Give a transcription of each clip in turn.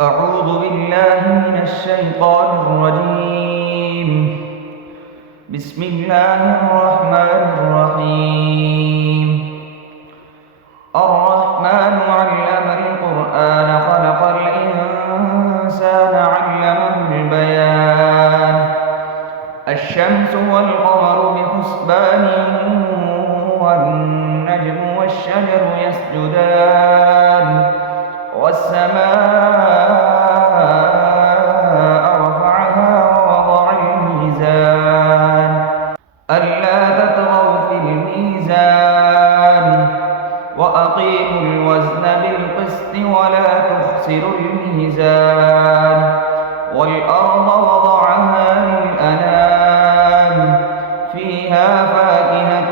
أعوذ بالله من الشيطان الرجيم. بسم الله الرحمن الرحيم. الرحمن علم القرآن خلق الإنسان علمه البيان. الشمس والقمر بحسبان والنجم والشجر يسجدان والسماء رفعها ووضع الميزان ألا تطغوا في الميزان وأقيموا الوزن بالقسط ولا تخسروا الميزان والأرض وضعها للأنام فيها فاكهة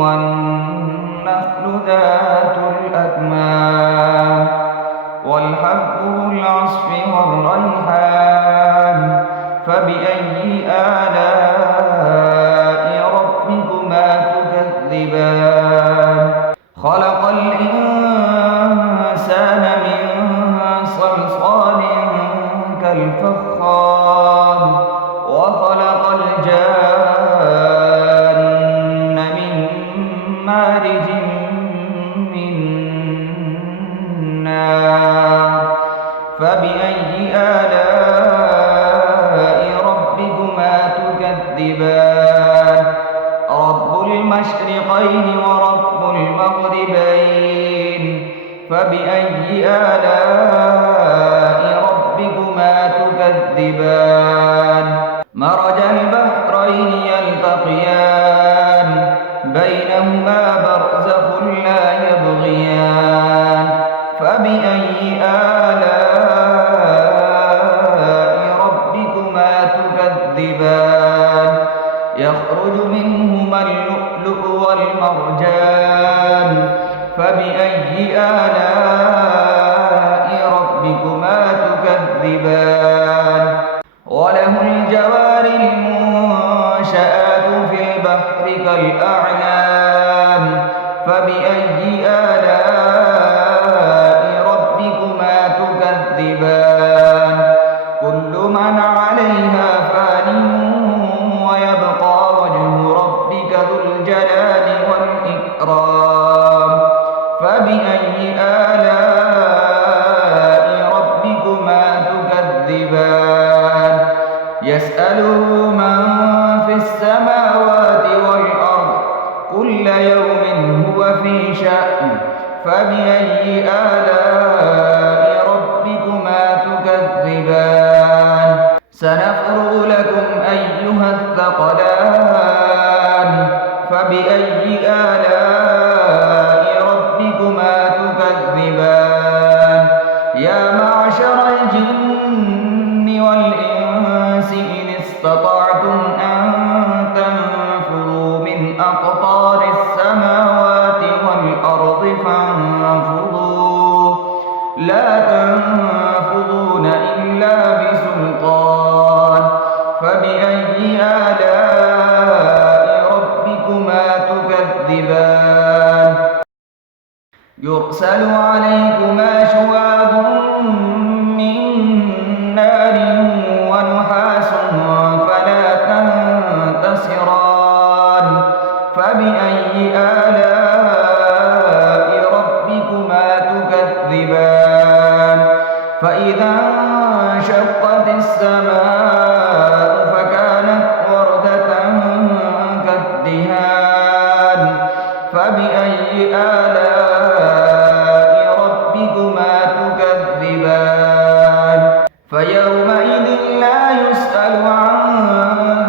والنخل ذات الأكمام والحب ذو العصف والريحان فبأي آلاء ربكما تكذبان خلق الإنسان من صلصال كالفخار وخلق الجان من مارج من نار فبأي آلاء ربكما تكذبان رب المشرقين ورب المغربين فبأي آلاء ربكما تكذبان مرج البحرين يلتقيان بينهما برزخ لا يبغيان فبأي آلاء ربكما تكذبان يخرج منهما اللؤلؤ والمرجان فبأي آلاء ربكما تكذبان وله الجوار المنشآت في البحر كالأعلام فبأي آلاء ربكما تكذبان كل من عليها فان ويبقى وجه ربك ذو الجلال والإكرام فبأي آلاء ربكما تكذبان يسأله من في السماوات والأرض كل يوم هو في شأن فبأي آلاء ربكما تكذبان سنفرغ لكم أيها الثقلان فبأي آلاء ربكما تكذبان يا معشر الجن والإنس إن استطعتم أن تنفذوا من أقطار السماوات والأرض فانفذوا لا تنفذون إلا بسلطان فبأي آلاء ربكما تكذبان يرسل عليكما شواظ من نار ونحاس فلا تنتصران فبأي آلاء ربكما تكذبان فإذا انشقت السماء فكانت وردة كالدهان فبأي آلاء ربكما تكذبان فيومئذ لا يسأل عن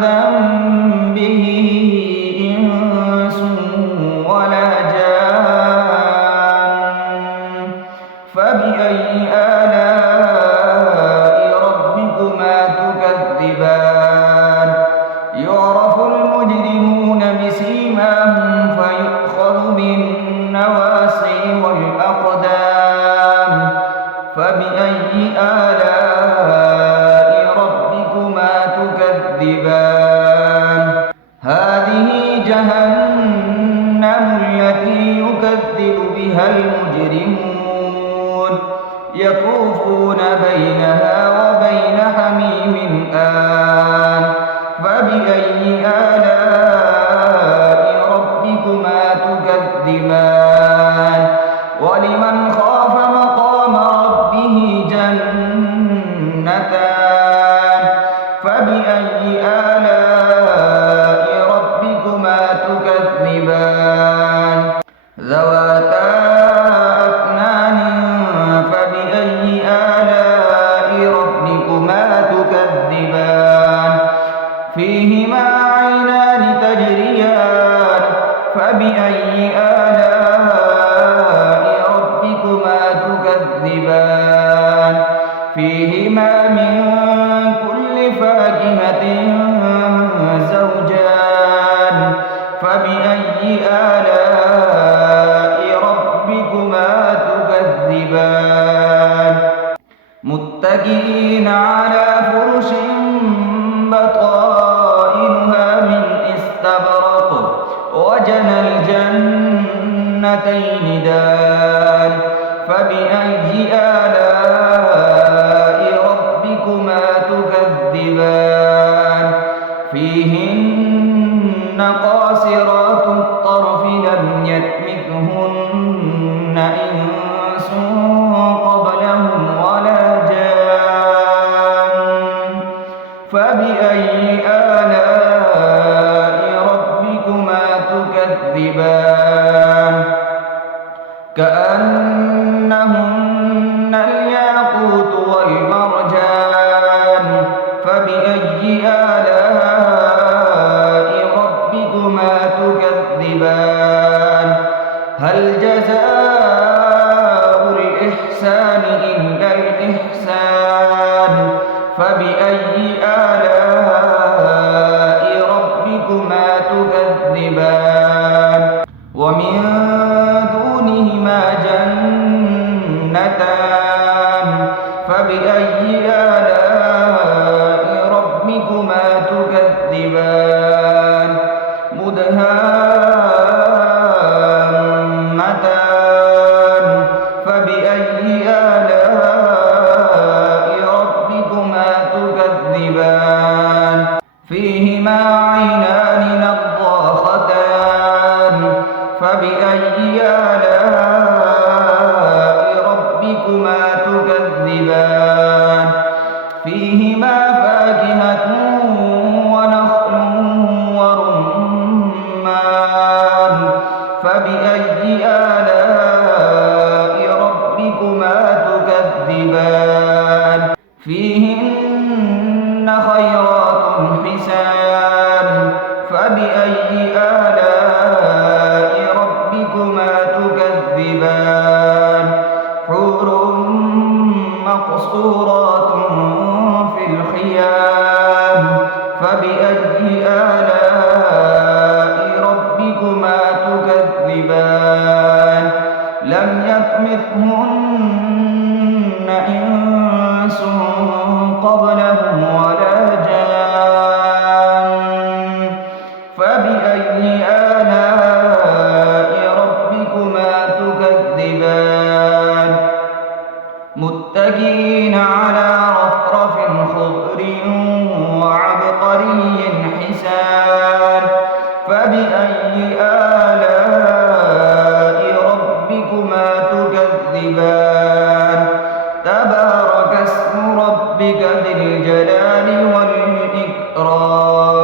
ذنبه إنس ولا جان فبأي آلاء ربكما تكذبان يعرف المجرمون بسيماهم فيؤخذ بالنواصي والأقدام فبأي آلاء ربكما تكذبان هذه جهنم التي يكذب بها المجرمون يطوفون بينها وبين حميم آن فبأي آلاء ربكما تكذبان ولمن خاف مقام ربه جنتان فبأي آلاء ربكما تكذبان ذواتا أفنان فبأي آلاء ربكما تكذبان فيهما عينان تجريان فبأي آلاء ربكما تكذبان فيهما من كل فاكهة زوجان فبأي آلاء ربكما تكذبان متكئين على فرش بطائنها من استبرق وجنى الجنتين دان فبأي آلاء ربكما تكذبان فيهن قاصرات الطرف لم يطمثهن إنس قبلهم ولا جان فبأي آلاء ربكما تكذبان كأنهن الياقوت والمرجان فبأي آلاء ربكما تكذبان هل جزاء الإحسان إلا الإحسان فبأي آلاء ربكما تكذبان ومن دونهما جنتان فبأي آلاء ربكما تكذبان مدهامتان فبأي آلاء ربكما تكذبان فيهما عينان نضاختان فبأي آلاء ربكما تكذبان فيهما فاكهة ونخل ورمان فبأي آلاء ربكما تكذبان فيهن خيرات حسان فبأي آلاء ربكما تكذبان حور مقصورات في الخيام فبأي آلاء ربكما تكذبان لم يطمثهن إنس قبلهم ولا جان فبأي آلاء ربكما تكذبان متكئين على رفرف خضر وعبقري حسان فبأي آلاء ربكما تكذبان تبارك اسم ربك ذي الجلال والإكرام